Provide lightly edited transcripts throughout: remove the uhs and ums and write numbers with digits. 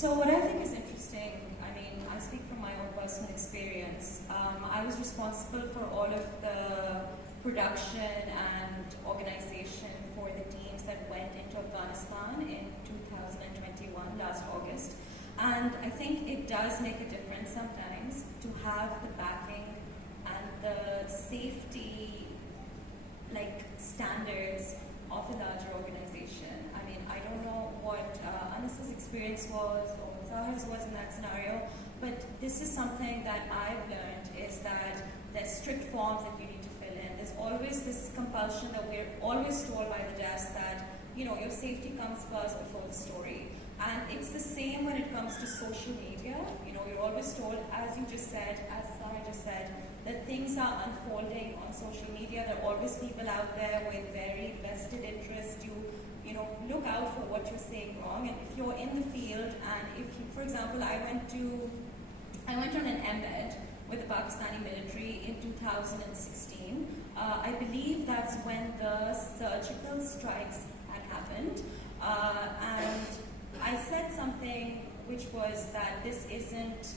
So what I think is interesting, I mean, I speak from my own personal experience. I was responsible for all of the production and organization for the teams that went into Afghanistan in 2021, last August. And I think it does make a difference sometimes to have the backing and the safety standards of a larger organization. I mean, I don't know what Anas's experience was or what Zahar's was in that scenario, but this is something that I've learned is that there's strict forms that you need to fill in. There's always this compulsion that we're always told by the desk that, you know, your safety comes first before the story. And it's the same when it comes to social media. You know, you're always told, as you just said, as Zahar just said, that things are unfolding on social media. There are always people out there with very vested interest to, you know, look out for what you're saying wrong. And if you're in the field, and if you, for example, I went on an embed with the Pakistani military in 2016. I believe that's when the surgical strikes had happened. And I said something which was that this isn't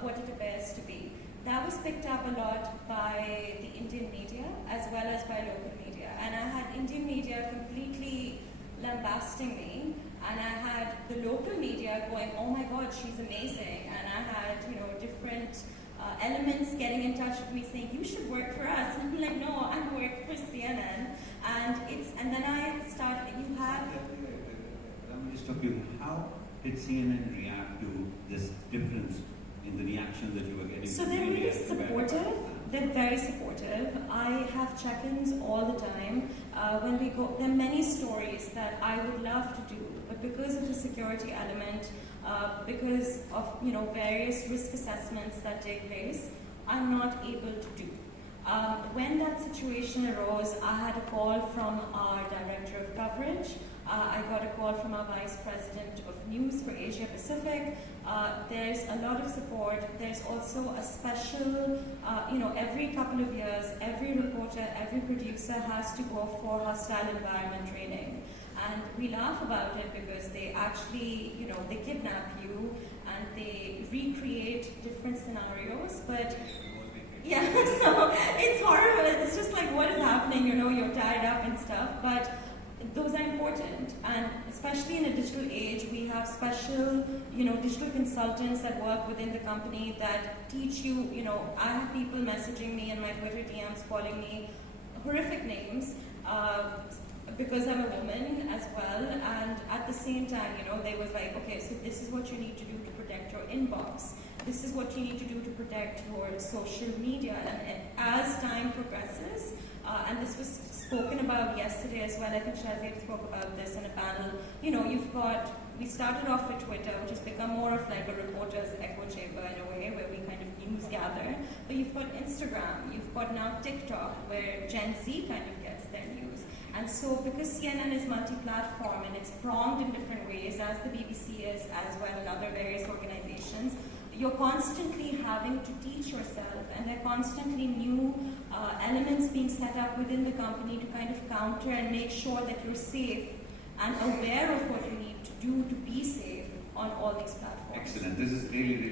what it appears to be. That was picked up a lot by the Indian media as well as by local media. And I had Indian media completely lambasting me, and I had the local media going, oh my God, she's amazing. And I had, you know, different elements getting in touch with me saying, you should work for us. And I'm like, no, I'm working for CNN. And then I started, you have... Let me stop you. How did CNN react to this difference in the reaction that you were getting? So they're really supportive. They're very supportive. I have check-ins all the time. When we go, there are many stories that I would love to do, but because of the security element, because of, you know, various risk assessments that take place, I'm not able to do. When that situation arose, I had a call from our director of coverage. I got a call from our vice president of news for Asia Pacific. There's a lot of support. There's also a special, you know, every couple of years, every reporter, every producer has to go for hostile environment training. And we laugh about it because they actually, you know, they kidnap you and they recreate different scenarios. But yeah, so it's horrible. It's just like, what is happening? You know, you're tied up and stuff. But those are important, and especially in a digital age, we have special, you know, digital consultants that work within the company that teach you, you know, I have people messaging me in my Twitter DMs calling me horrific names because I'm a woman as well, and at the same time, you know, they was like, okay, so this is what you need to do to protect your inbox. This is what you need to do to protect your social media, and as time progresses, and this was spoken about yesterday as well. I think Shazia spoke about this in a panel. You know, we started off with Twitter, which has become more of like a reporter's echo chamber in a way, where we kind of news gather. But you've got Instagram, you've got now TikTok, where Gen Z kind of gets their news. And so because CNN is multi-platform and it's pronged in different ways, as the BBC is as well, and other various organizations, you're constantly having to teach yourself, and there are constantly new elements being set up within the company to kind of counter and make sure that you're safe and aware of what you need to do to be safe on all these platforms. Excellent. This is really, really